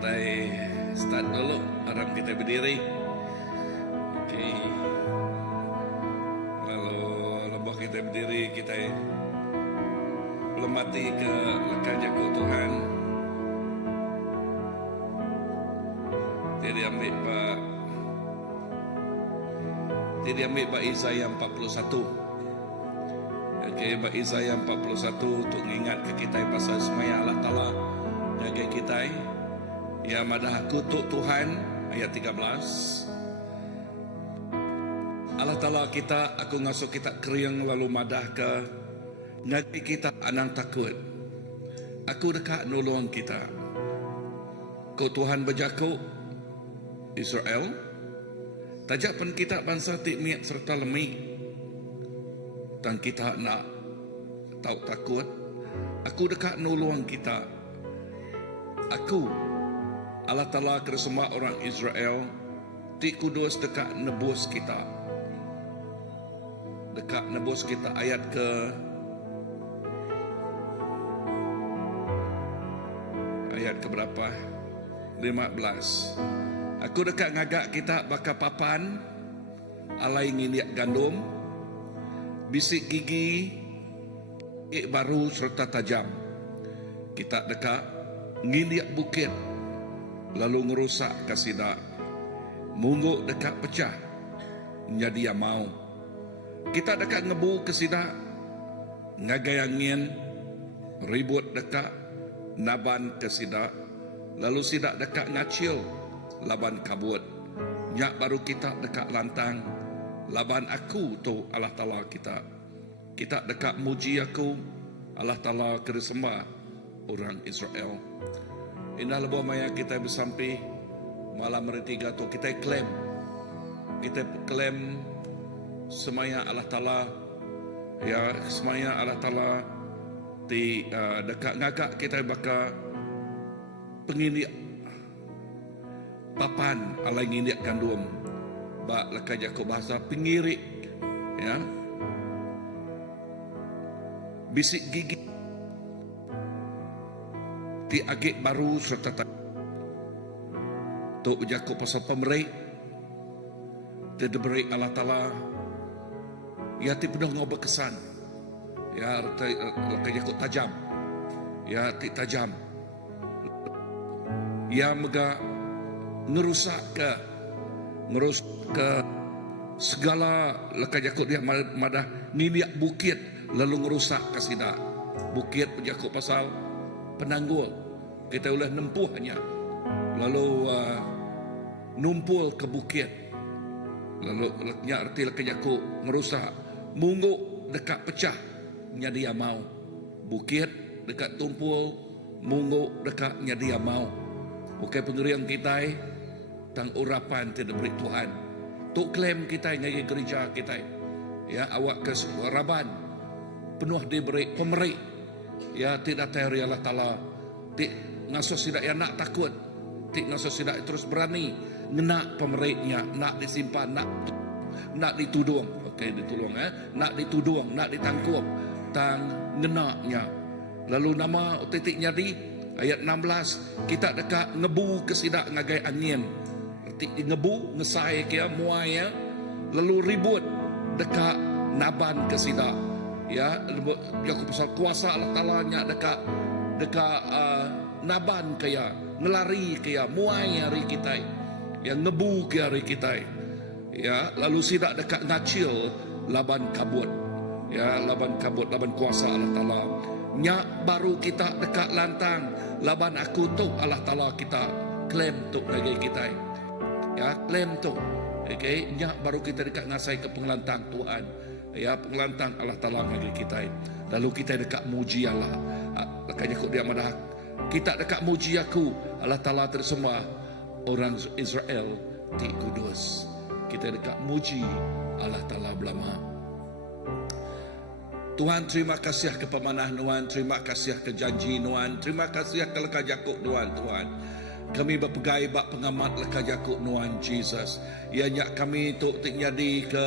kita start dulu. Orang kita berdiri. Okey. Lalu lepas kita berdiri, kita melemati ke lekat jago Tuhan. Jadi ambil Pak Isaiah 41. Okey, Pak Isaiah 41 untuk ingat ke kita pasal semaya Allah Ta'ala jaga kita. Ya madah aku Tuhan ayat 13. Allah Ta'ala kita, aku ngasuh kita kering lalu madah ke ngaji kita anang takut. Aku dekat nolong kita. Kau Tuhan berjaku Israel. Tajapan kita bangsa tikmiat serta lemih. Dan kita nak tahu takut. Aku dekat nolong kita. Aku Allah Ta'ala kesemua orang Israel. Ti kudus dekat nebus kita. Dekat nebus kita ayat ke berapa? 15. Aku dekat ngagak kita bakal papan alai nginiak gandum, bisik gigi baru serta tajam. Kita dekat nginiak bukit lalu ngerusak kasida. Mungguk dekat pecah jadi mau. Kita dekat ngebu kasida ngagai angin ribut dekat naban kasida. Lalu sidak dekat ngacil laban kabut. Nyak baru kita dekat lantang laban aku tu Allah Ta'ala kita. Kita dekat muji aku Allah Ta'ala keresembah orang Israel. Indah lebuh maya kita bersampai malam hari 3 tu kita klaim. Kita klaim semaya Allah Ta'ala. Ya semaya Allah Ta'ala di dekat ngagak kita bakal pengindiak papan alai ngindiak gandum bak lekat jaku bahasa pengirik ya bisik gigi ti agik baru serta tu jaku pasal pemerik ti diberi Allah Ta'ala ya ti penuh ngobat kesan ya lekat jaku tajam ya ti tajam ya mega ngerusak ke segala lekat jakut dia madah niliak bukit lalu ngerusak kasida bukit jakut pasal penanggul kita boleh nempuhnya lalu numpul ke bukit lalu nya arti lekat jakut ngerusak mungguk dekat pecah nya dia mau bukit dekat tumpul mungguk dekat nya dia mau. Bukan pengerian kita tang urapan tidak beri Tuhan. Tuk klaim kita ngaji gereja kita. Ya awak ke raban penuh diberi pemerik. Ya tidak tayari Allah Ta'ala. Tik ngasuh sidak yang nak takut. Tik ngasuh sidak terus berani ngenak pemeriknya, nak disimpan, nak ditudung. Okey ditolong nak ditudung, nak ditangkup tang ngenaknya. Lalu nama titiknya di ayat 16, kita dekat ngebu kesidak ngagai angin. Ngebu, ngesai kia, muai ya. Lalu ribut dekat naban kesidak. Ya, aku pasal kuasa Allah Ta'ala nya dekat naban kaya, ngelari kaya, muai hari kita. Ya, ngebu kaya hari kita. Ya, lalu sidak dekat ngacil laban kabut. Ya, laban kabut, laban kuasa Allah Ta'ala. Nyak baru kita dekat lantang laban aku tu Allah Ta'ala kita klaim tu lagi kita ya klaim tu okey nyak baru kita dekat ngasai ke pengelantang Tuhan ya pengelantang Allah Ta'ala lagi kita lalu kita dekat muji Allah lekanya kok dia madah kita dekat muji aku Allah Ta'ala tersemua orang Israel ti kudus kita dekat muji Allah Ta'ala belama. Tuhan terima kasih ke pemanah Tuhan, terima kasih ke janji Tuhan, terima kasih ke lekat jakuk Tuhan. Kami berpegai bak pengamat lekat jakuk Tuhan Jesus. Ianya kami tu jadi ke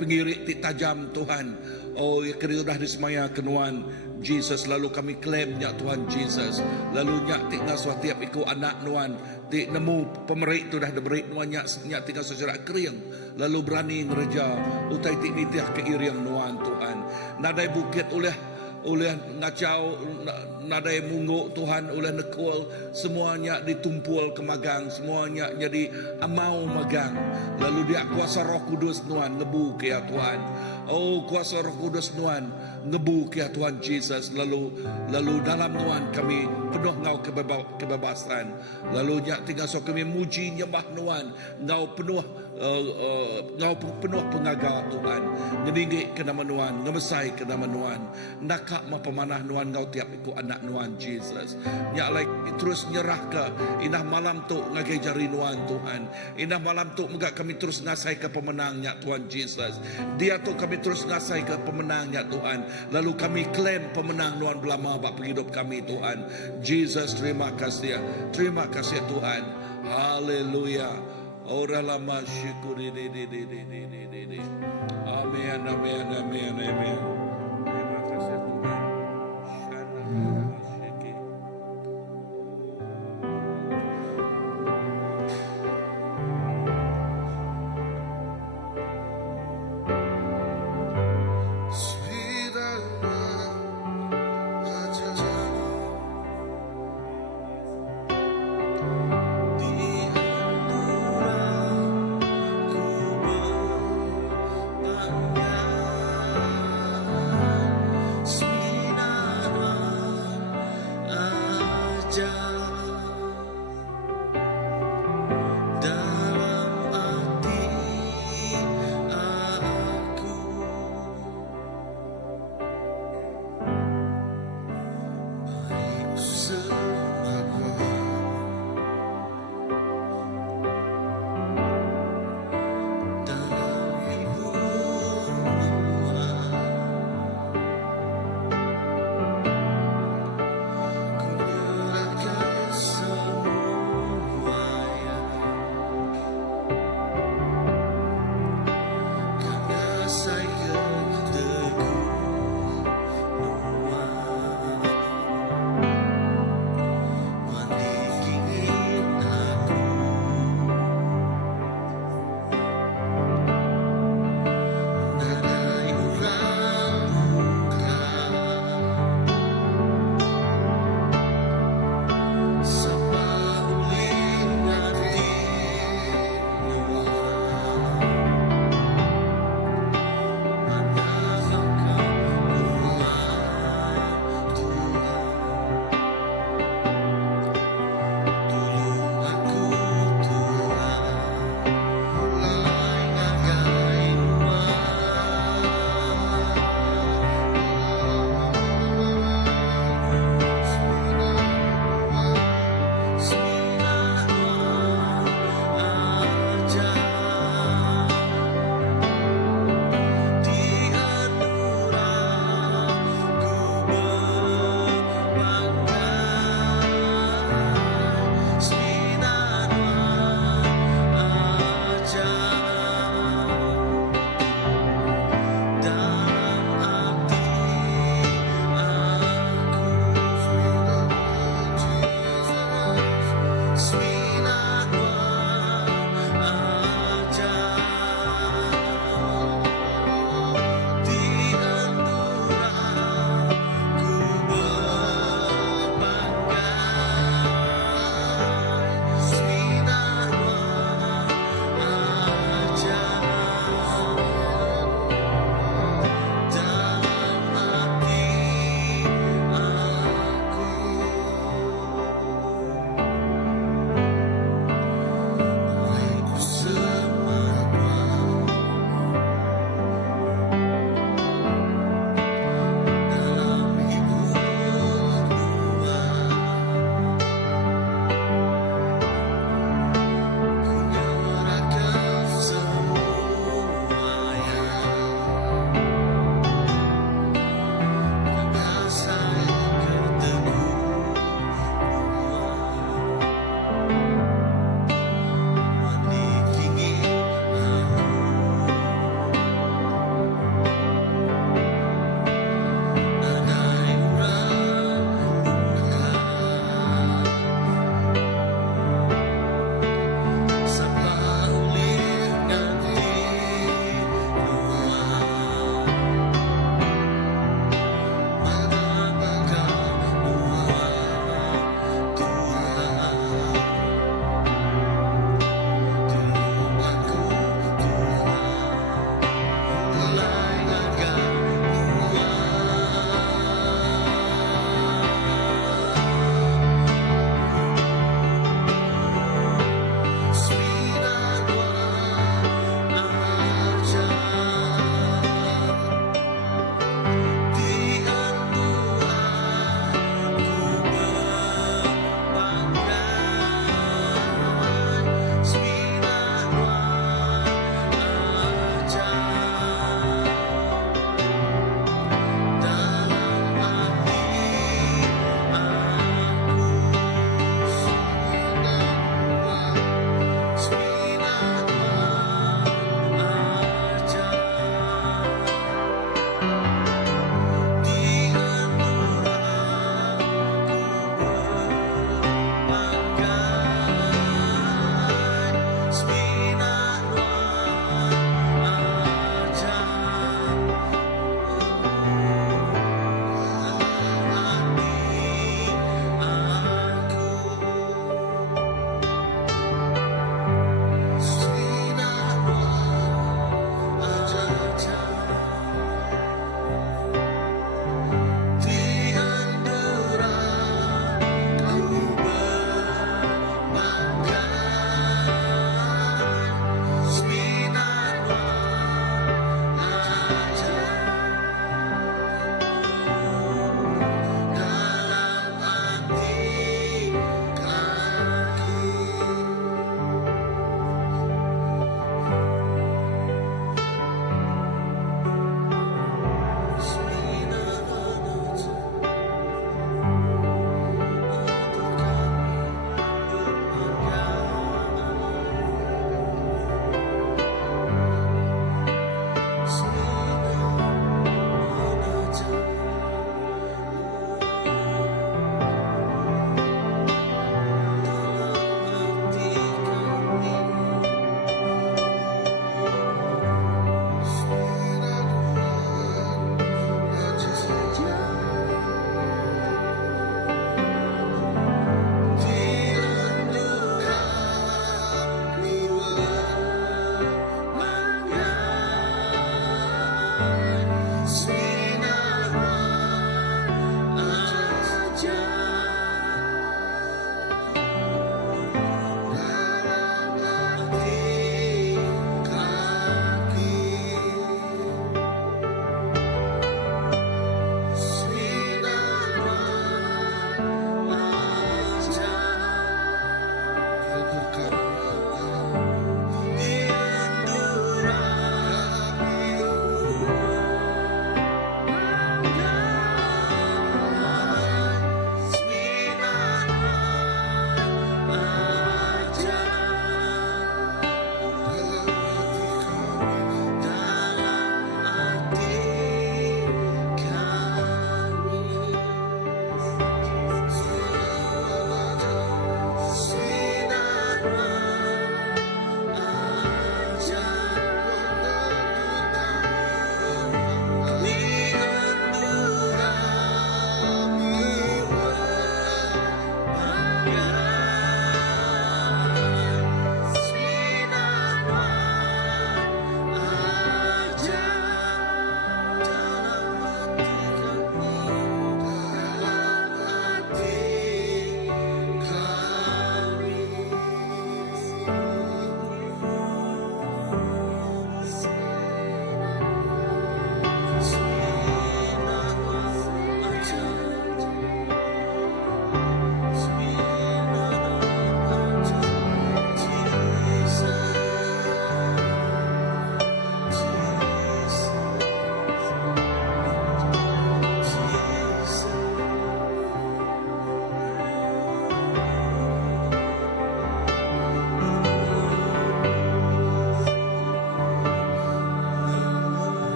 pengirik ti tajam Tuhan. Oh ya kini sudah disemaya kenuan Jesus, lalu kami klaimnya Tuhan Jesus. Lalu nyak tik ngaswa tiap iku anak nuan tik nemu pemerik tu dah diberi nuan nyak tinggal sejerak kering. Lalu berani ngereja utai tik nitiah keiriang nuan Tuhan. Nadai bukit oleh ngacau, nadai mungguk Tuhan, oleh nekul, semuanya ditumpul ke magang, semuanya jadi amau magang. Lalu dia kuasa Roh Kudus nuan ngebu ke ya Tuhan. Oh kuasa Roh Kudus nuan ngebu ke ya Tuhan Jesus. Lalu dalam nuan kami penuh ngau kebebasan. Lalu nyak tinggal so kami muji nyembah nuan, ngau penuh pengaga Tuhan. Ngedinggik ke nama nuan, ngemesai ke nama nuan. Nakak ma pemanah nuan ngau tiap iku anak nuan Jesus. Nyak like terus nyerah ke inah malam tu ngagai jari nuan Tuhan. Inah malam tu enggak kami terus ngasai ke pemenangnya Tuhan Jesus. Dia tu kami terus ngasai ke pemenangnya Tuhan. Lalu kami klaim pemenang nuan belama bak hidup kami Tuhan. Jesus terima kasih Tuhan. Haleluya. Ora lama syukuri di. Amin. Terima kasih Tuhan.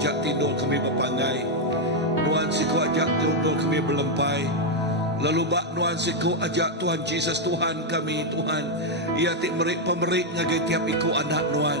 ajak tindul kami berpanggai. Tuhan siku ajak tindul kami berlempai. Lalu bak Tuhan siku ajak Tuhan Jesus Tuhan kami Tuhan. Ia tik merik pemerik ngagai tiap iku anak Tuhan.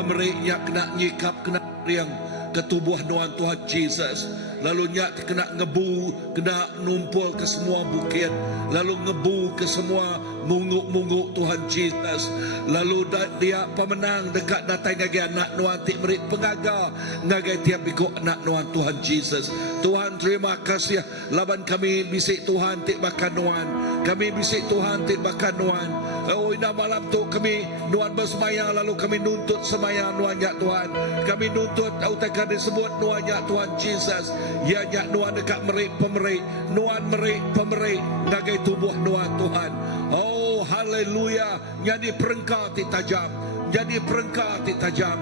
Pemerik yang kena nyikap kena riang ketubuh Tuhan Jesus. Lalu nyak kena ngebu, kena numpul ke semua bukit, lalu ngebu ke semua munguk-munguk Tuhan Jesus. Lalu dia pemenang dekat datang ngagai anak Tuhan tik merik pengaga ngagai tiap ikut anak Tuhan Jesus. Tuhan terima kasih laban kami bisik Tuhan tik bakan Tuhan. Kami bisik Tuhan tik bakan Tuhan. Oh ina malam tu kami Tuhan bersemayang, lalu kami nuntut semayang Tuhan ya Tuhan. Kami nuntut autakan disebut Tuhan ya Tuhan Jesus. Ya nyak Tuhan dekat merik pemerik, Tuhan merik pemerik ngagai tubuh Tuhan. Oh haleluya, jadi perengkah ti tajam, jadi perengkah ti tajam.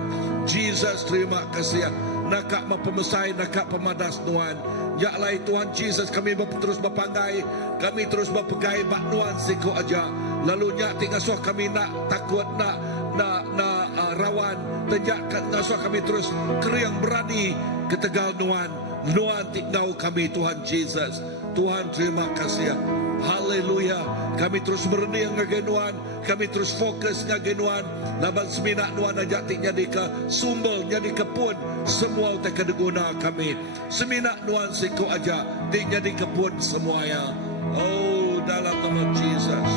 Jesus terima kasih. Nakak mempemesai, nakak pemadas Tuhan. Ya lai Tuhan Jesus, kami terus berpanggai, kami terus berpegai bak Tuhan siku aja. Lalu nyak ti ngasuh kami nak takut nak rawan, tenjak ngasuh kami terus keriang berani ketegal Tuhan. Tuhan tinggal kami Tuhan Jesus. Tuhan terima kasih. Haleluya. Kami terus berniang ngagai Tuhan, kami terus fokus ngagai Tuhan. Laban seminak Tuhan ajak tik jadi ke sumbel, jadi ke pun semua utak kedeguna kami. Seminak Tuhan siku aja tik jadi ke pun semuanya. Oh dalam nama Jesus.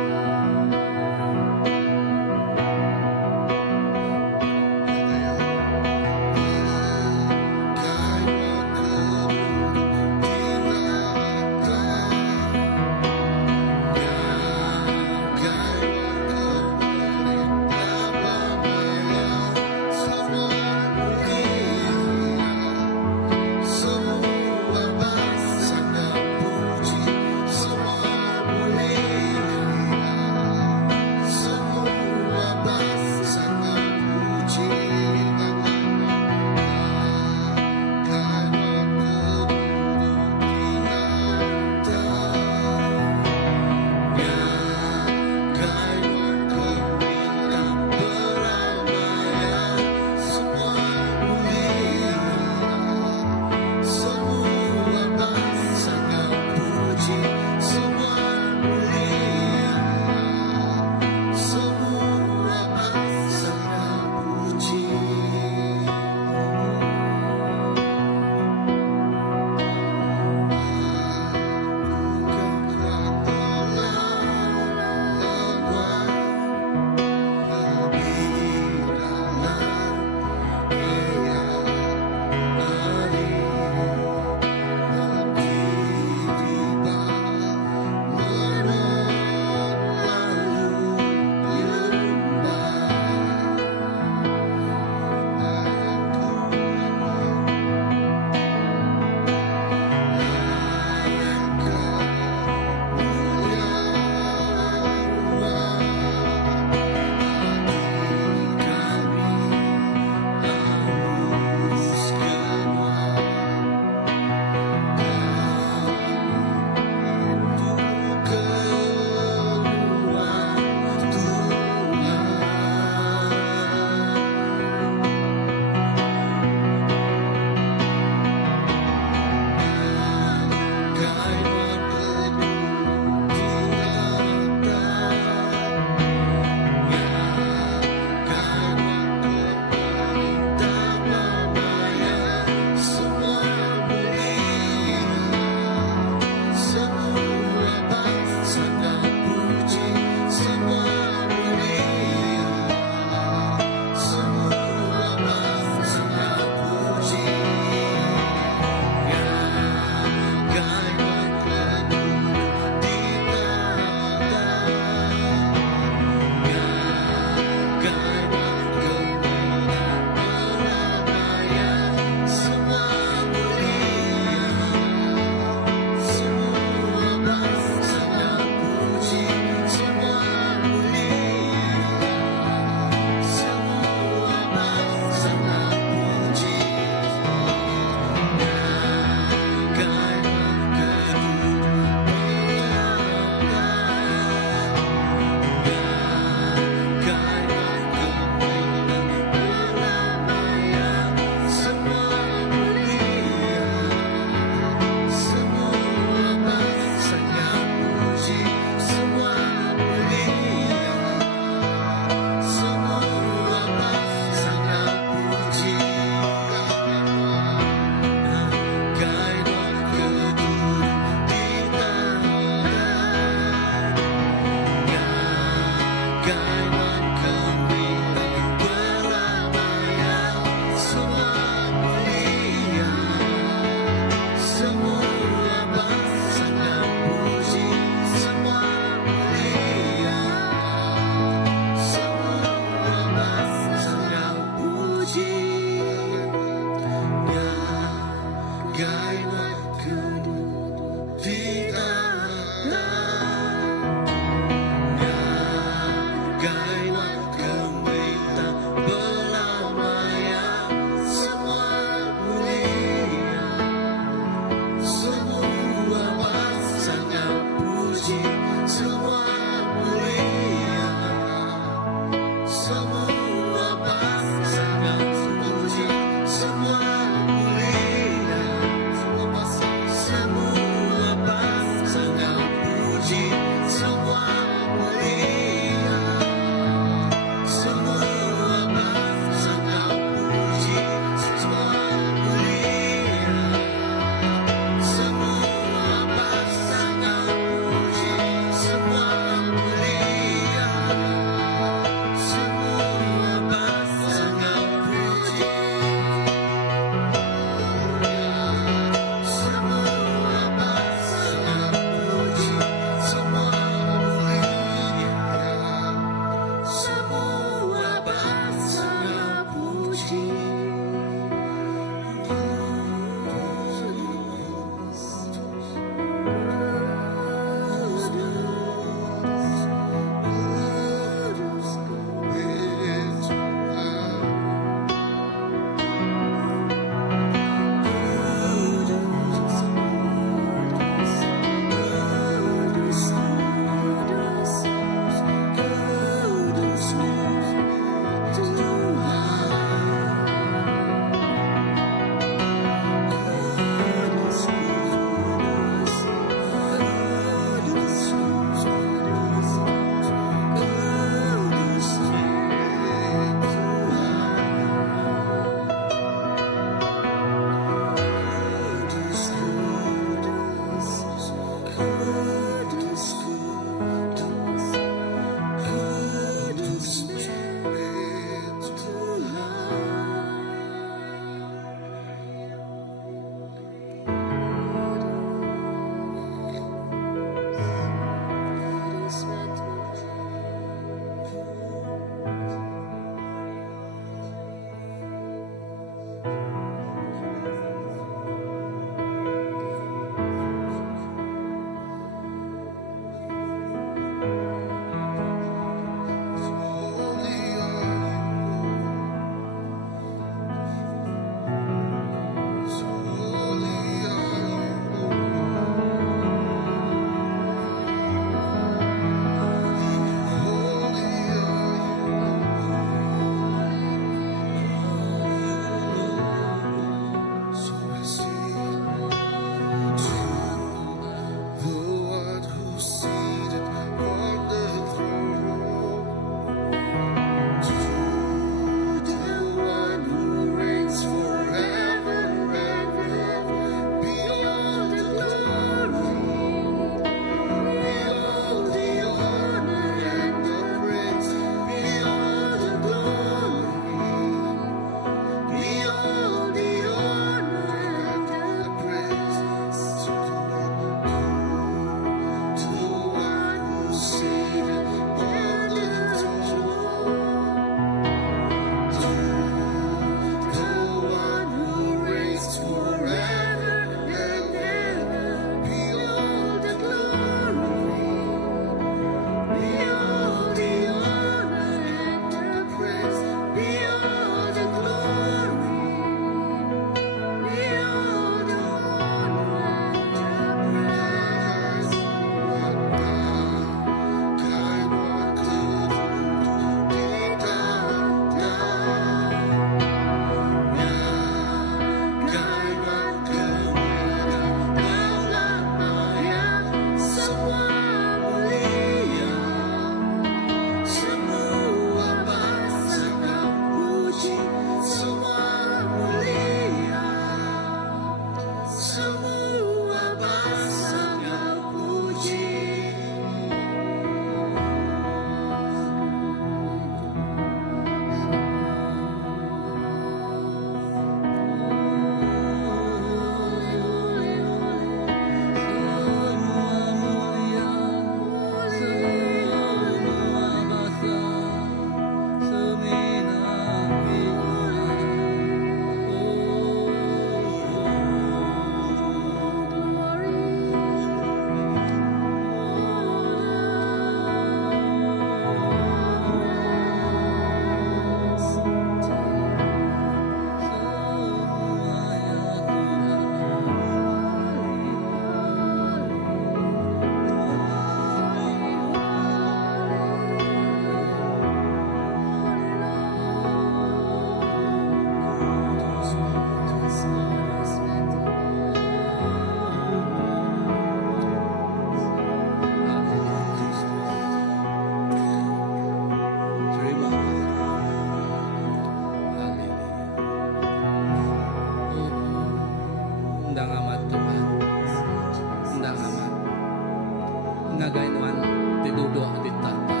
ngagai nuan ti duduk di tahta,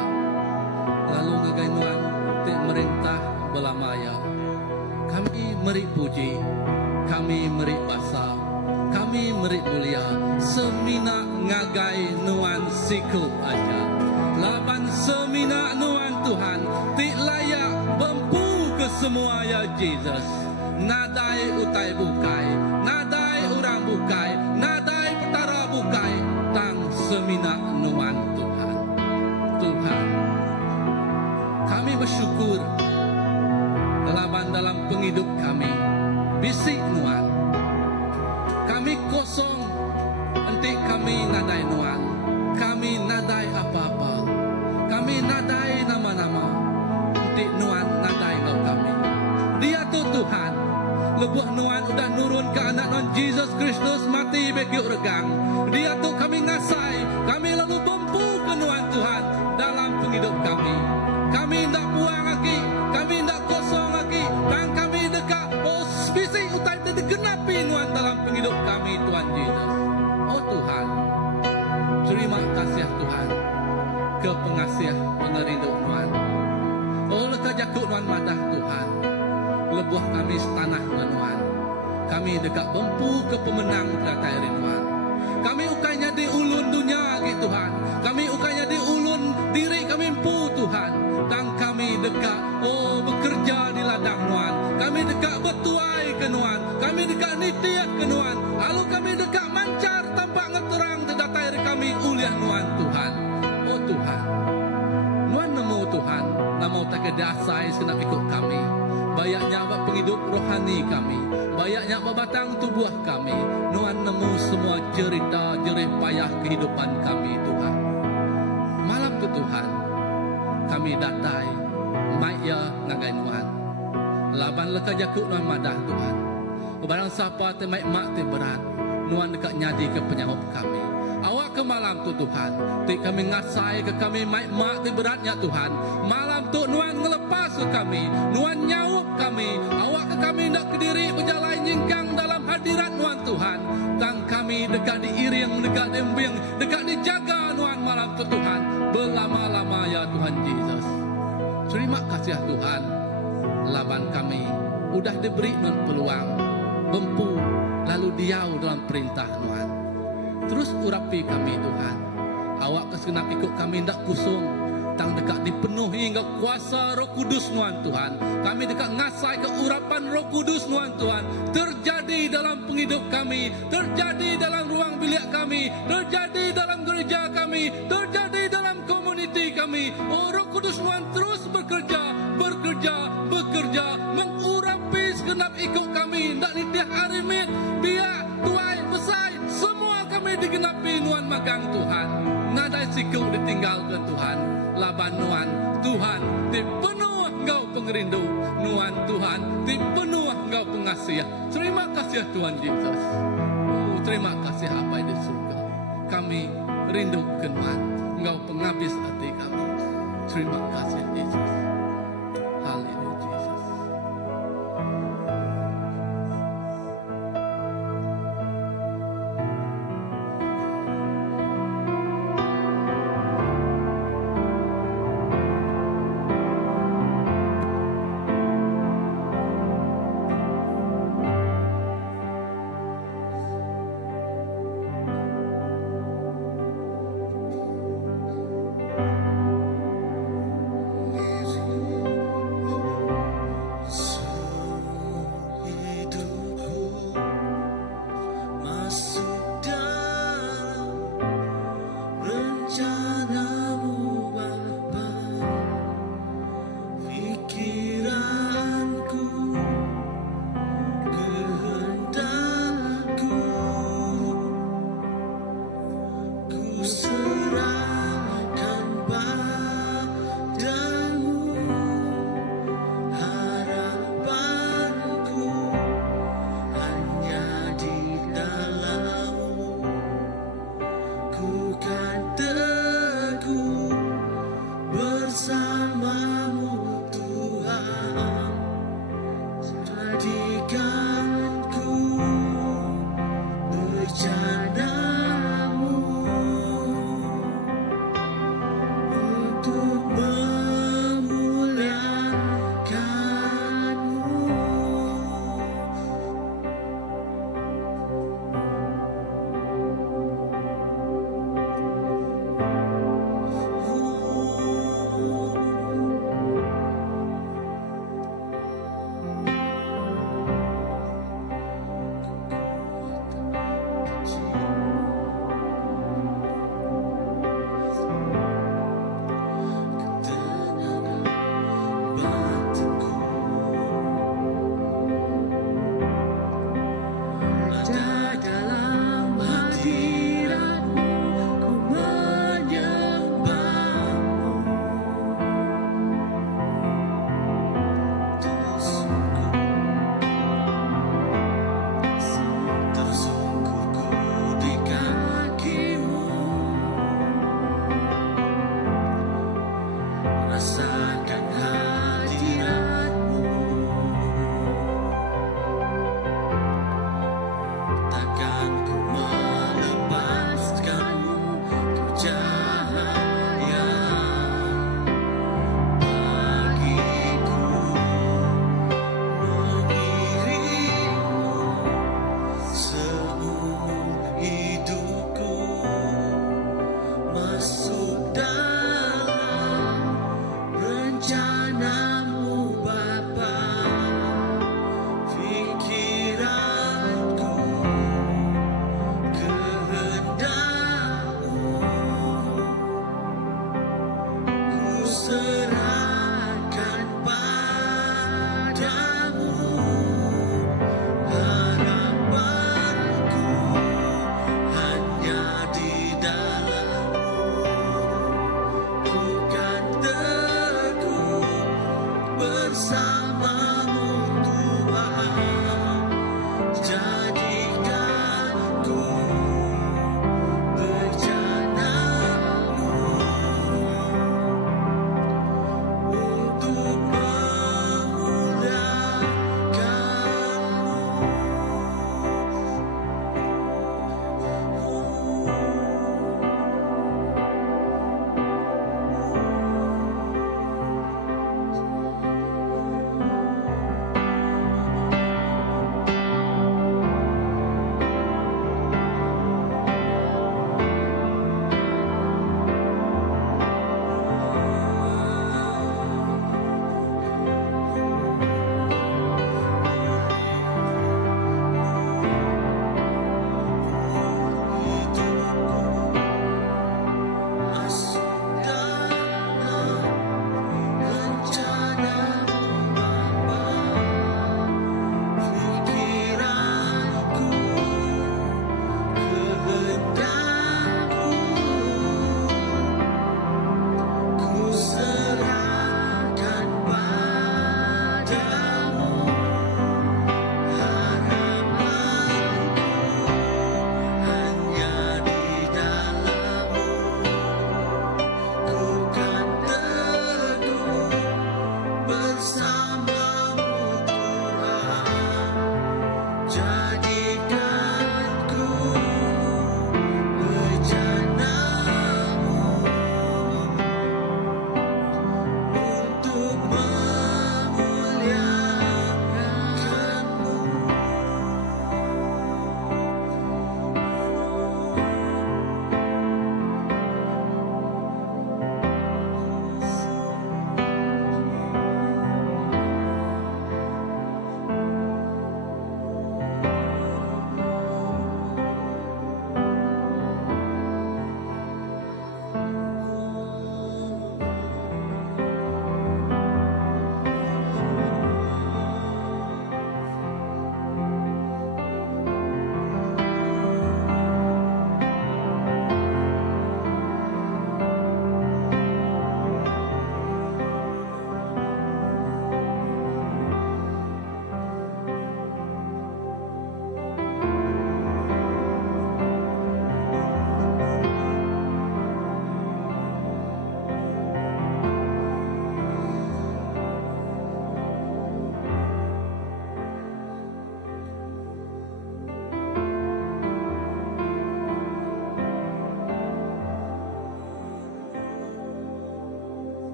lalu ngagai nuan ti merintah belamaya. Kami meri puji, kami meri basa, kami meri mulia, semina ngagai nuan siku aja. Laban semina nuan Tuhan, ti layak bempu ke semua ya Jesus. Nadai utai bukai, nadai orang bukai, nadai petara bukai, tang semina nuan Tuhan. Tuhan, kami bersyukur laban dalam penghidup kami, bisik nuan. Kami kosong, entik kami nadai nuan. Kami nadai apa-apa, kami nadai nama-nama, entik nuan nadai ngau kami. Dia tu Tuhan, lebuh nuan udah nurun ke anak non Jesus Kristus mati bagi regang. Dia tu kami ngasai, kami lalu bempu ke nuan Tuhan dalam penghidup kami. Kami tidak buang lagi, kami tidak kosong lagi, dan kami dekat bisik utai digenapi nuan dalam penghidup kami Tuhan Jesus. Oh Tuhan, terima kasih Tuhan, ke pengasih pengerinduk nuan. Oh leka jakut nuan madah Tuhan, lebuh kami setanah nuan. Kami dekat bempu ke pemenang datai nuan. Kami ukainya di ulun dunia gitu Tuhan. Kami ukainya di ulun diri kami empu Tuhan. Dan kami dekat bekerja di ladang nuan. Kami dekat bertuai ke nuan. Kami dekat nitiat ke nuan. Lalu kami dekat mancar tampak ngeterang datai kami uliah nuan Tuhan. Oh Tuhan, nuan nemu Tuhan, namau tak kedasai senap ikut kami. Bayaknya abak penghidup rohani kami, bayaknya abak batang tubuh kami. Nuan nemu semua cerita jerih payah kehidupan kami Tuhan. Malam tu Tuhan, kami datai maya ngagai nuan. Laban leka jakut nuan madah Tuhan. Barang siapa te mai mak te berat, nuan dekat nyadi ke penyanggup kami. Awak ke malam tu Tuhan, ti kami ngasai ke kami mai mak ti beratnya Tuhan. Malam tu nuan ngelepas ke kami, nuan nyaup kami. Awak ke kami nak ke diri berjalan jingkang dalam hadirat nuan Tuhan. Tang kami dekat diiring, dekat diembing, dekat dijaga nuan malam tu Tuhan. Berlama-lama ya Tuhan Jesus. Terima kasih Tuhan. Laban kami udah diberi nuan peluang, bempu lalu diau dalam perintah nuan. Terus urapi kami Tuhan. Awak kesenap ikut kami ndak kusung. Tang dekat dipenuhi hingga kuasa Roh Kudus nuan Tuhan. Kami dekat ngasai ke urapan Roh Kudus nuan Tuhan. Terjadi dalam penghidup kami, terjadi dalam ruang bilik kami, terjadi dalam gereja kami, terjadi dalam komuniti kami. Oh Roh Kudus nuan terus bekerja, mengurapi segenap ikut kami. Ndak nitiah arimit, biak, tuai, besai, semua kami digenapi nuan magang Tuhan. Nadai siku ditinggalkan Tuhan. Laban nuan Tuhan dipenuh engkau pengerindu. Nuan Tuhan dipenuh engkau pengasih. Terima kasih Tuhan Yesus. Terima kasih apa di surga. Kami rindukan Tuhan, engkau penghabis hati kami. Terima kasih Yesus. Haleluya Jesus. Bercanamu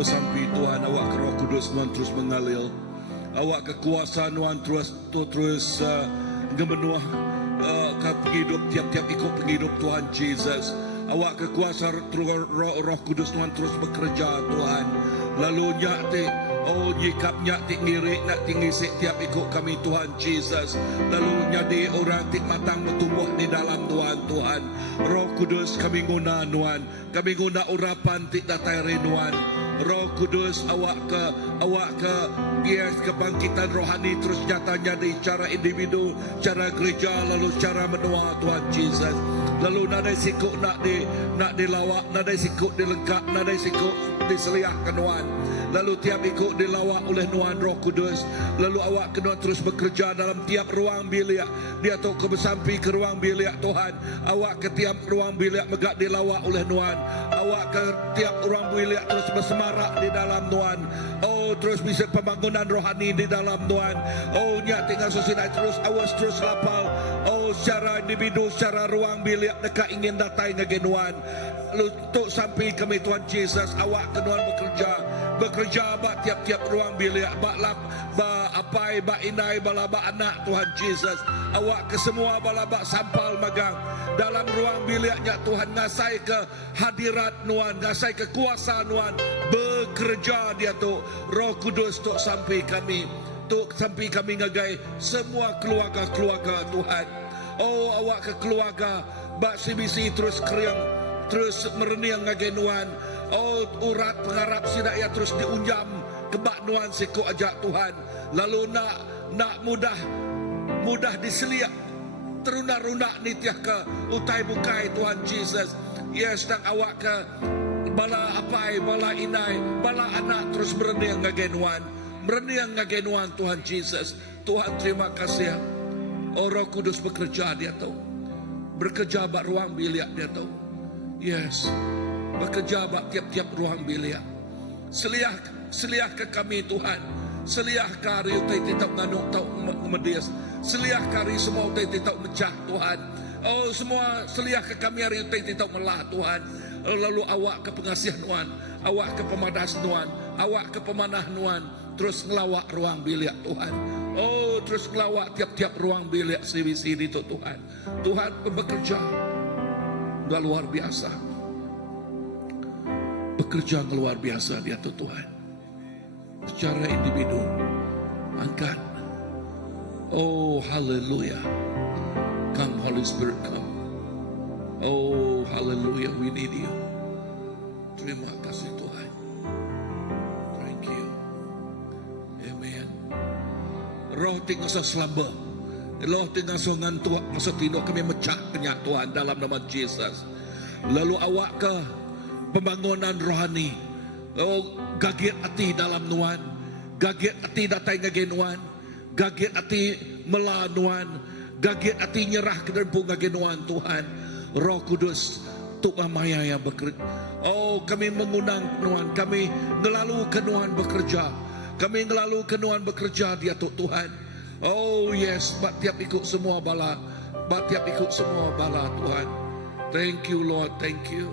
kebesampi Tuhan, awak ke Roh Kudus Tuhan terus mengalir. Awak kekuasaan Tuhan terus gemenuh hidup tiap-tiap ikut penghidup Tuhan Jesus. Awak kekuasaan Roh Kudus Tuhan terus bekerja Tuhan. Lalu nyati nyikapnya ngirik nak tinggi setiap ikut kami Tuhan Jesus. Lalu nyadi orang tik matang bertumbuh di dalam Tuhan. Roh Kudus kami guna Tuhan. Kami guna urapan tik datai renuan. Roh Kudus awak ke kebangkitan rohani terus nyatanya di cara individu, cara gereja, lalu cara menua Tuhan Jesus. Lalu nadai sikuk nak dilawak, nadai sikuk dilengkap, nadai sikuk diseliahkan Tuhan. Lalu tiap ikut dilawak oleh Tuhan Roh Kudus. Lalu awak kena terus bekerja dalam tiap ruang bilik. Dia tu kebesampi ke ruang bilik Tuhan. Awak ke tiap ruang bilik megak dilawak oleh Tuhan. Awak ke tiap ruang bilik terus bersemarak di dalam Tuhan. Terus bisa pembangunan rohani di dalam Tuhan. Nyak tinggal sesuai terus awas terus lapal. Secara individu, secara ruang bilik dekat ingin datang ke Tuhan. Untuk sampai kami Tuhan Jesus, awak ke Tuhan bekerja bak tiap-tiap ruang bilik, bak apai, bak inai, bala bak anak Tuhan Jesus. Awak ke semua bala bak sampal magang dalam ruang biliknya Tuhan, ngasai ke hadirat Tuhan, ngasai ke kuasa Tuhan, bekerja dia tu Roh Kudus tu sampai kami ngagai semua keluarga Tuhan. Awak ke keluarga bak CBC terus keriang, terus mereniang ngagai Tuhan. Urat pengharap sidak ya terus diunjam kebak Tuhan siku ajak Tuhan. Lalu nak mudah diseliak teruna-runa nitiah ke utai bukai Tuhan Jesus. Yes, nak awak ke bala apai, bala inai, bala anak terus mereniang ngagai Tuhan. Mereniang ngagai Tuhan Jesus. Tuhan terima kasih. Roh Kudus bekerja dia tahu. Bekerja bak ruang bilik dia tahu. Yes. Bekerja bak tiap-tiap ruang bilik. Seliah ke kami Tuhan. Seliah kari utai tidak nganuk tau medias. Seliah kari semua utai tidak mecah Tuhan. Semua seliah ke kami hari utai tidak melah Tuhan. Lalu awak ke pengasihan Tuhan, awak ke pemadas Tuhan, awak ke pemanah Tuhan, terus ngelawak ruang bilik Tuhan. Terus ngelawak tiap-tiap ruang bilik CBC itu Tuhan. Tuhan bekerja nggak luar biasa, bekerja luar biasa dia tuh Tuhan. Secara individu, angkat. Hallelujah. Come Holy Spirit, come. Hallelujah, we need you. Terima kasih Tuhan. Thank you. Amen. Roh tinggal selamba. Roh tinggal ngantuk masa tidur kami mecah kenyak Tuhan dalam nama Jesus. Lalu awak ke pembangunan rohani. Gagit hati dalam Tuhan. Gagit hati datang ke Tuhan. Gagit hati melawan Tuhan. Gagit hati nyerah ke dalam Tuhan Tuhan. Roh Kudus Tuhan Maya yang bekerja. Kami mengundang Tuhan, kami ngelalu ke Tuhan bekerja. Kami ngelalu ke Tuhan bekerja dia Tuhan. Yes, tiap ikut semua bala. Tiap ikut semua bala Tuhan. Thank you Lord, thank you.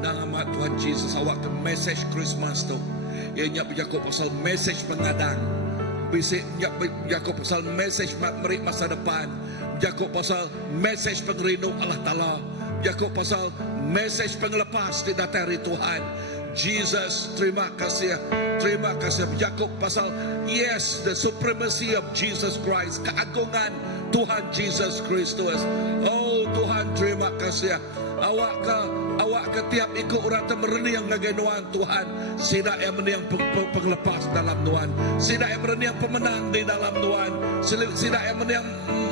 Nama Tuhan Jesus, awak ke message Christmas tu. Ia nyak berjaku pasal message pengadang. Bisa nyak berjaku pasal message merik masa depan. Berjaku pasal message pengerindu Allah Ta'ala. Jakob pasal message penglepas di datang Tuhan. Jesus, terima kasih. Terima kasih. Jakob pasal yes, the supremacy of Jesus Christ, keagungan Tuhan Jesus Kristus. Oh Tuhan, terima kasih. Awak ke tiap ikut orang temereniang ngaganuan Tuhan. Sida yang meniang penglepas dalam Tuhan. Sida yang meniang pemenang di dalam Tuhan. Sida yang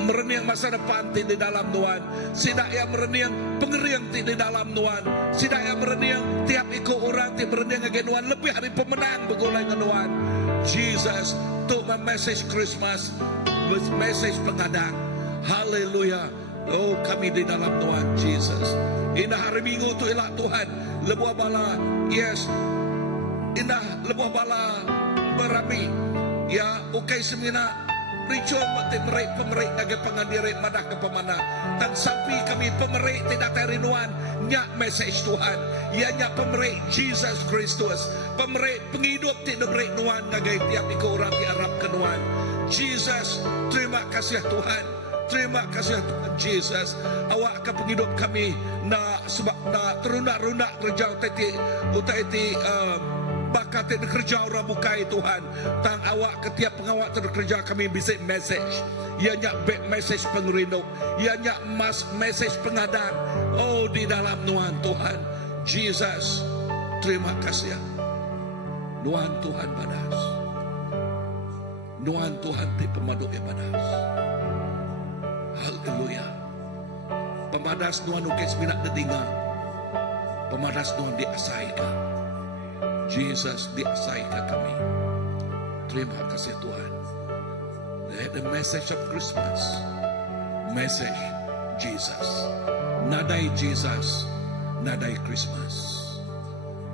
mereniang masa depan di dalam Tuhan. Sida yang mereniang pengeriang di dalam Tuhan. Sida yang mereniang tiap ikut orang ti mereniang ngaganuan lebih hari pemenang begulai nganuan. Jesus, to my message Christmas, message pengadang. Haleluya. Oh, kami di dalam Tuhan Jesus. Indah hari Minggu tu elak Tuhan. Lebuah bala, yes. Indah lebuah bala berami. Ya, okay semina. Rico mati merik pemerik naga pengandirik madah ke pemanah. Dan sampai kami pemerik tidak terinuan. Nyak message Tuhan. Ya nyak pemerik Jesus Kristus. Pemerik penghidup tidak merik nuan. Naga tiap ikut orang di Arab kenuan. Jesus, terima kasih Tuhan. Terima kasih Tuhan Jesus. Awak akan penghidup kami nak sebab nak terunak-runak kerja tadi utai ti bakat ti kerja orang bukai Tuhan. Tang awak ketiap pengawak kerja kami bisa message. Ia nyak back message pengrindu. Ia nyak message pengadang. Oh di dalam nuan Tuhan Jesus. Terima kasih. Nuan Tuhan badas. Nuan Tuhan ti pemaduk badas. Haleluya. Pemadas nuan ukes minat dedinga. Pemadas nuan diasaika. Jesus diasaika kami. Terima kasih Tuhan. The message of Christmas. Message Jesus. Nadai Jesus. Nadai Christmas.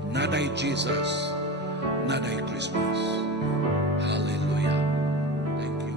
Nadai Jesus. Nadai Christmas. Haleluya. Thank you.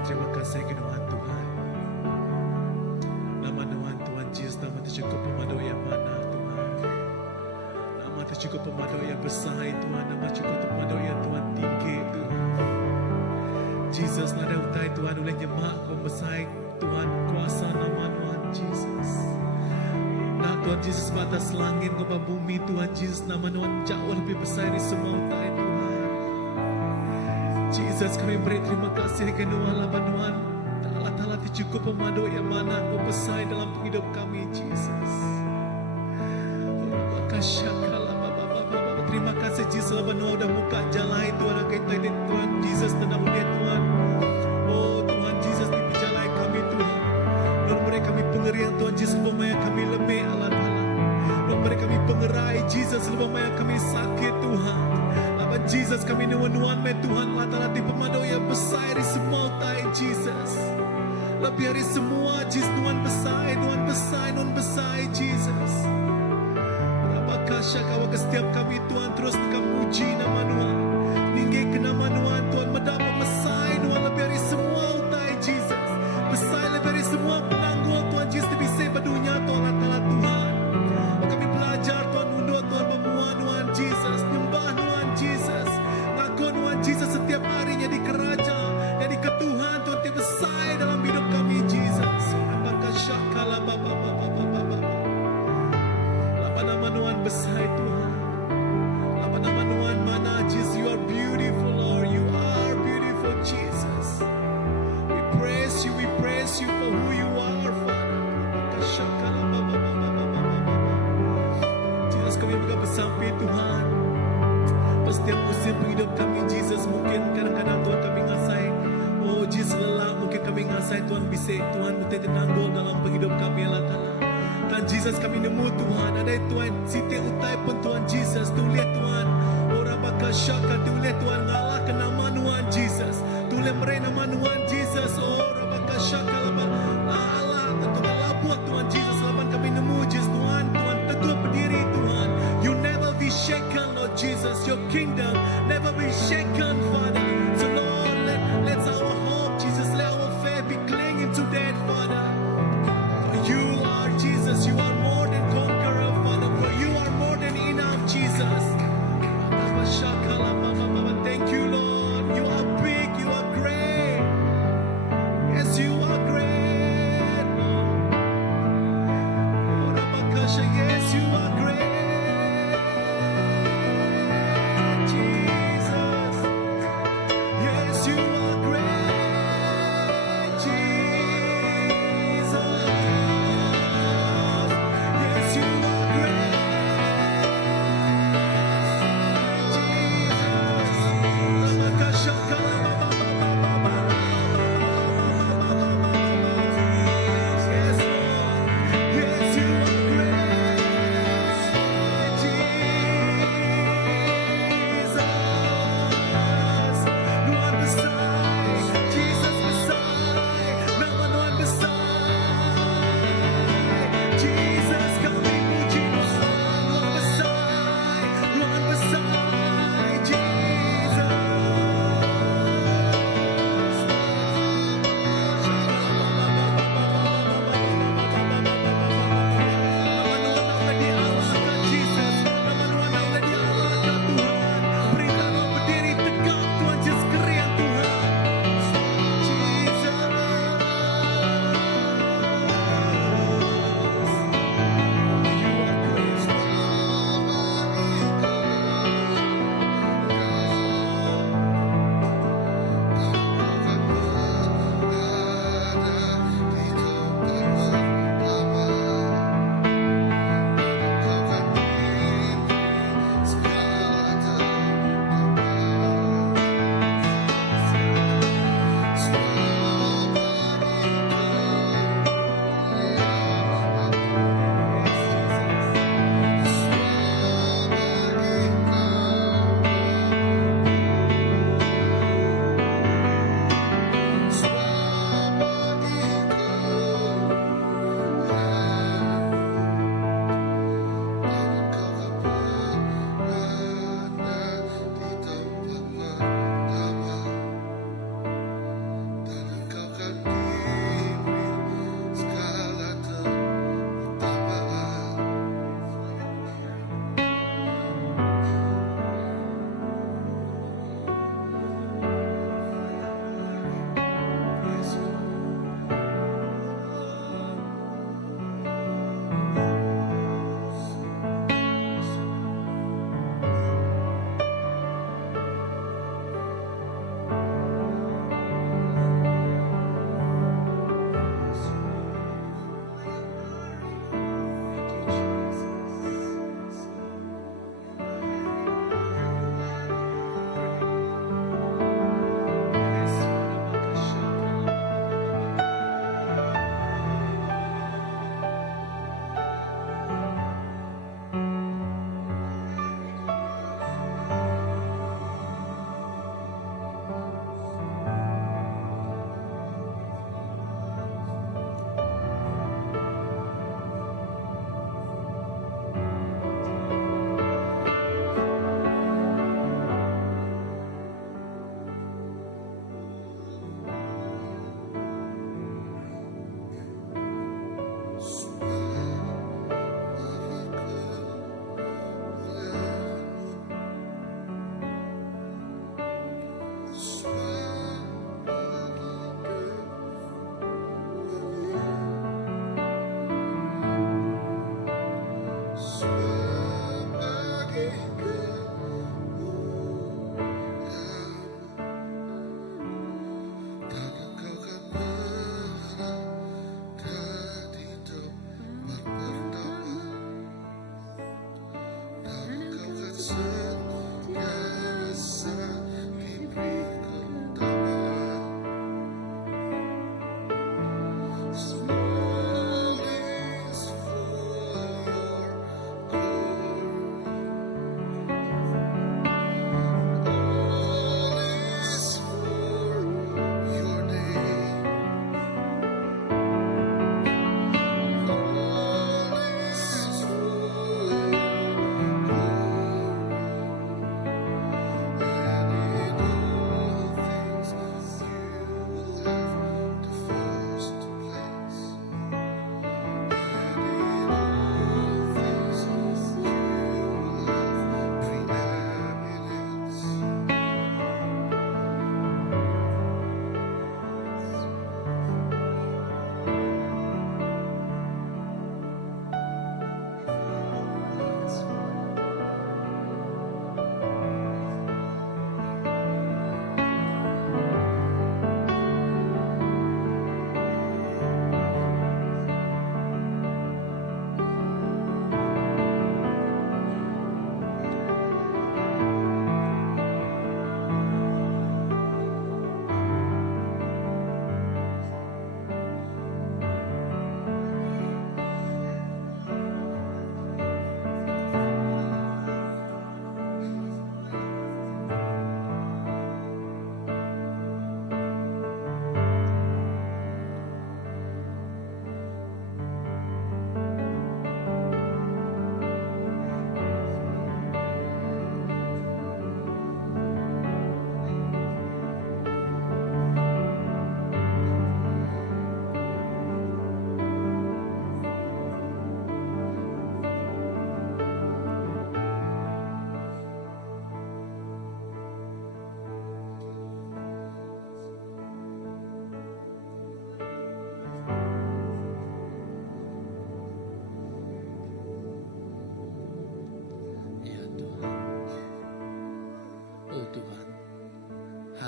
Terima kasih kenuhan Tuhan. Nama Tuhan Tuhan Yesus, nama tercukup pemadu yang mana Tuhan. Nama tercukup pemadu yang besar Tuhan. Nama cukup pemadu yang Tuhan tinggi Tuhan. Jesus nada utai Tuhan oleh nyemak membesar Tuhan kuasa nama Tuhan Jesus. Nah Tuhan Jesus batas langit ke bumi Tuhan Jesus, nama Tuhan jauh lebih besar dari semua utai Tuhan. Jesus, kami beri terima kasih kepada Tuhan, Tuhan. Allah Ta'ala mati cukup pemaduk yang mana Kau besar dalam hidup kami, Jesus. Terima kasih Jesus, Tuhan udah buka jalan Tuhan, kita ini Tuhan Jesus tenang dia Tuhan. Oh Tuhan Jesus di jalan kami Tuhan. Lalu mereka kami pengerian Tuhan Jesus, lupa kami lemah Allah Ta'ala. Lalu mereka kami pengerai Jesus, lupa kami sakit Tuhan. Lapan Jesus kami nuan-nuan Tuhan Allah Ta'ala di pemadu yang besar di semua utai Jesus. Lebih dari semua Jesus Tuhan besar, Tuhan besar Jesus. Kasya kawa ke setiap kami Tuhan, terus kami uji nama Tuhan, ninggi ke nama Tuhan, Tuhan mendapat mesai Tuhan lebih dari semua utai Jesus, besar lebih dari semua penangguh Tuhan Jesus bisa berdunia Tuhan Allah Ta'ala Tuhan. Kami belajar Tuhan mundur Tuhan memuat Tuhan Jesus, nyembah Tuhan Jesus, ngaku Tuhan Jesus setiap harinya di kerajaan, jadi ke Tuhan Tuhan tiap besar dalam hidup kami Jesus. Apakah syakala Bapa nama Tuhan besar Tuhan. Lapa nama Tuhan mana Jesus, you are beautiful Lord, you are beautiful Jesus. We praise you for who you are Father. Jesus kami buka bersampai Tuhan. Setiap musim hidup kami Jesus, mungkin kadang-kadang Tuhan kami ngasai, oh Jesus lelah, mungkin kami ngasai Tuhan bisa Tuhan mesti tenanggul dalam hidup kami Allah Ta'ala. Dan Jesus kami nemu Tuhan, ada Tuhan siti utai pun Tuhan Jesus, tu lihat Tuhan orang bakal syaka, tu lihat Tuhan ngalah ke nama Tuhan Jesus, tu lihat mereka nama Tuhan Jesus, orang bakal syaka Allah untuk labuh Tuhan Jesus. Lapan kami nemu Jesus Tuhan teguh berdiri Tuhan, you never be shaken Lord Jesus, your kingdom never be shaken Father. So Lord let's our hope Jesus, let our faith be clinging to that Father. You are Jesus, you are more than conqueror, Father, for you are more than enough, Jesus. Thank you, Lord. You are big, you are great. Yes, you are great, Lord. Yes, you are great, Jesus.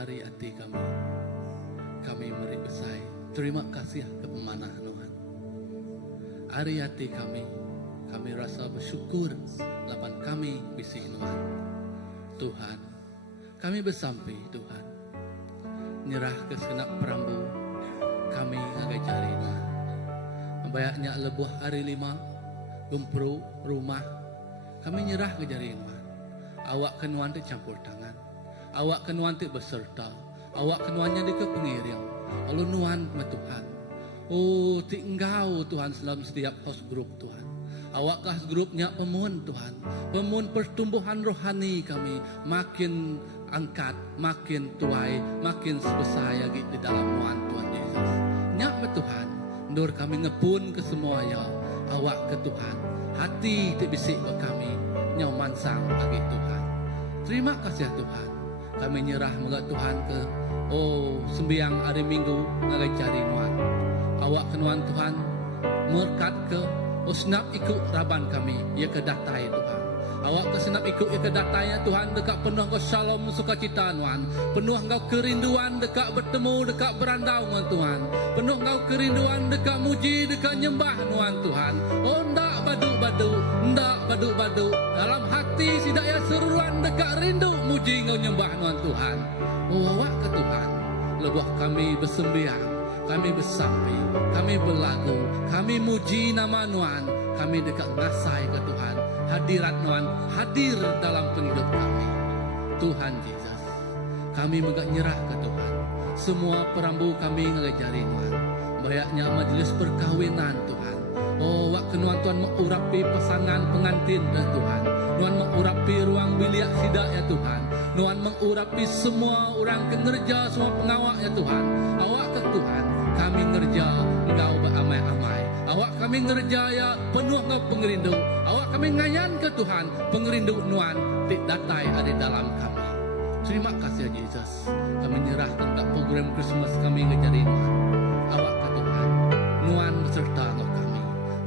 hari hati kami meri besai. Terima kasih ke pemanah Tuhan. Hari hati kami rasa bersyukur lapan kami bisi Tuhan. Tuhan, kami bersampai Tuhan. Nyerah ke segenap perambu kami ngagai jari Tuhan. Bayaknya lebuh hari 5 gempru rumah kami nyerah ke jari Tuhan. Awak kenuan campur tangan. Awak kenuan beserta. Awak kenuannya di ke pengiring. Lalu nuan Tuhan. Oh, tinggal Tuhan dalam setiap house group Tuhan. Awak house grupnya pemun Tuhan. Pemun pertumbuhan rohani kami makin angkat, makin tuai, makin sebesar lagi di dalam nuan Tuhan Yesus. Nyak Tuhan, nur kami ngepun ke semuanya. Awak ke Tuhan. Hati bisik ke kami. Nyaman sang lagi Tuhan. Terima kasih Tuhan. Kami nyerah mengat Tuhan ke sembiang hari Minggu ngagai cari nuan. Awak kenuan Tuhan merkat ke senap ikut raban kami ya ke datai Tuhan. Awak ke senap ikut ya ke datanya Tuhan dekat penuh kau shalom sukacita Tuhan. Penuh engkau kerinduan dekat bertemu dekat berandau Tuhan. Penuh engkau kerinduan dekat muji dekat nyembah Tuhan. Oh ndak badu dalam hati sidak ya seruan dekat rindu muji engkau nyembah Tuhan. Oh awak ke Tuhan lebuh kami bersembiang, kami bersampai, kami berlagu, kami muji nama Tuhan, kami dekat ngasai ke Tuhan. Hadirat Tuhan hadir dalam penghidup kami. Tuhan Yesus, kami megak nyerah ke Tuhan. Semua perambu kami ngajari Tuhan. Bayaknya majelis perkawinan Tuhan. Oh, waktu Tuhan mengurapi pasangan pengantin dan Tuhan. Tuhan mengurapi ruang bilik sidak ya Tuhan. Tuhan mengurapi semua orang kinerja, semua pengawak ya Tuhan. Awak ke Tuhan, kami ngerja engkau beramai-amai. Awak kami ngerja ya penuh engkau pengerindu. Awak kami ngayan ke Tuhan, pengerindu Tuhan tik datai ada dalam kami. Terima kasih Yesus. Kami nyerahkan ke program Christmas kami ngejari Tuhan. Awak ke Tuhan, Tuhan beserta engkau kami.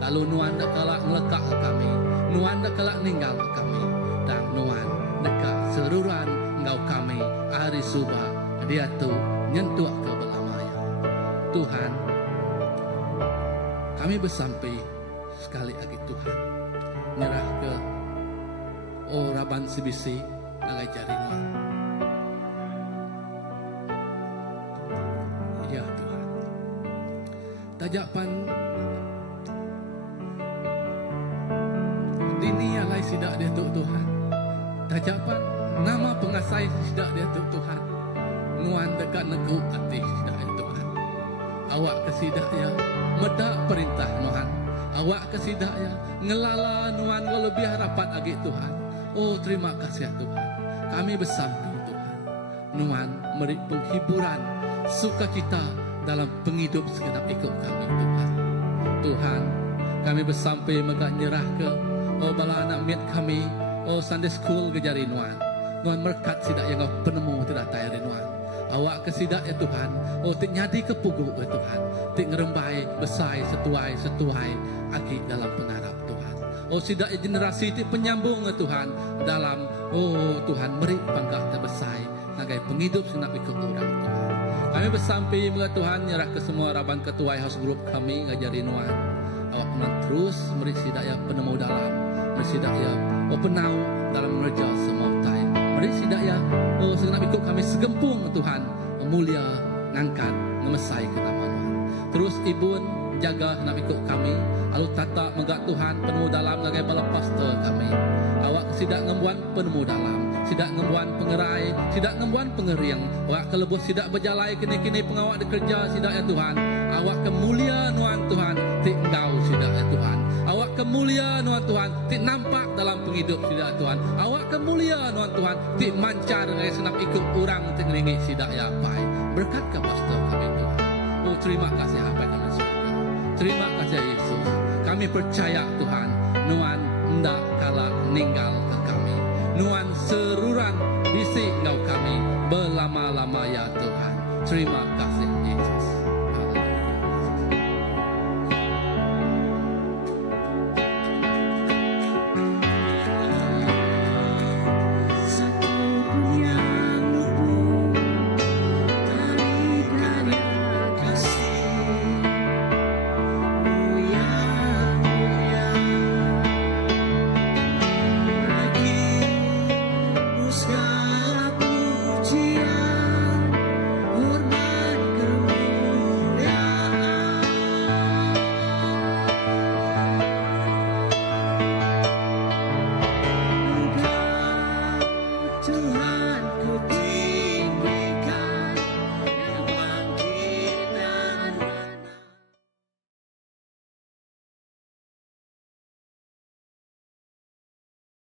Lalu Tuhan dak kalak ngelekak ke kami. Tuhan dak kalak ninggal ke kami. Dan Tuhan dekat seruran engkau kami hari subah dia tu nyentuh ke belamaya. Tuhan, kami bersampai sekali lagi Tuhan. Nyerah ke raban sibisi nagai jaringan. Ya Tuhan. Tajapan dini alai sidak dia Tuhan. Tajapan nama pengasai sidak dia Tuhan. Nuan dekat neguk hati sidak dia Tuhan. Awak kesidak ya medak perintah Tuhan. Awak kesidak ya ngelala Nuan lebih rapat lagi Tuhan. Oh terima kasih Tuhan. Kami bersampai Tuhan. Nuan beri penghiburan sukacita dalam penghidup segenap ikut kami Tuhan. Tuhan, kami bersampai megak nyerah ke bala anak miat kami Sunday school kejari Nuan. Nuan merkat sidak yang penemu tidak tayari Nuan. Awak kesidak ya Tuhan. Tik nyadi kepugu ya Tuhan. Tik ngerembai besai setuai aki dalam pengarap Tuhan. Sidak ya generasi tik penyambung ya Tuhan dalam Tuhan beri bangga terbesai nagai penghidup senap ikut orang Tuhan. Kami bersampai mula Tuhan nyerah ke semua raban ketua house group kami ngajari Nuan. Awak pernah terus beri sidak ya penemu dalam. Beri sidak ya penau dalam mengerja semua tay. Beri sidak ya segenap ikut kami segempung Tuhan mulia ngangkat ngemesai ke nama Tuhan. Terus ibun jaga nak ikut kami. Lalu tata megak Tuhan penemu dalam ngagai bala pastor kami. Awak sidak ngembuan penemu dalam. Sidak ngembuan pengerai, sidak ngembuan pengering. Awak kelebur sidak berjalai kini-kini pengawak dikerja sidak ya Tuhan. Awak kemulia Nuan Tuhan, tik engkau sidak ya Tuhan. Awak kemulia Nuan Tuhan, tik nampak dalam penghidup sidak ya Tuhan. Awak kemulia Nuan Tuhan, tik mancar gaya senap ikut orang tik ngeringi sidak ya Pai. Berkat ke pastor kami Tuhan. Oh terima kasih apa kami surga. Terima kasih Yesus. Kami percaya Tuhan, Nuan ndak kalah ninggal ke kami. Nuan seruran bisik engkau kami berlama-lama ya Tuhan. Terima kasih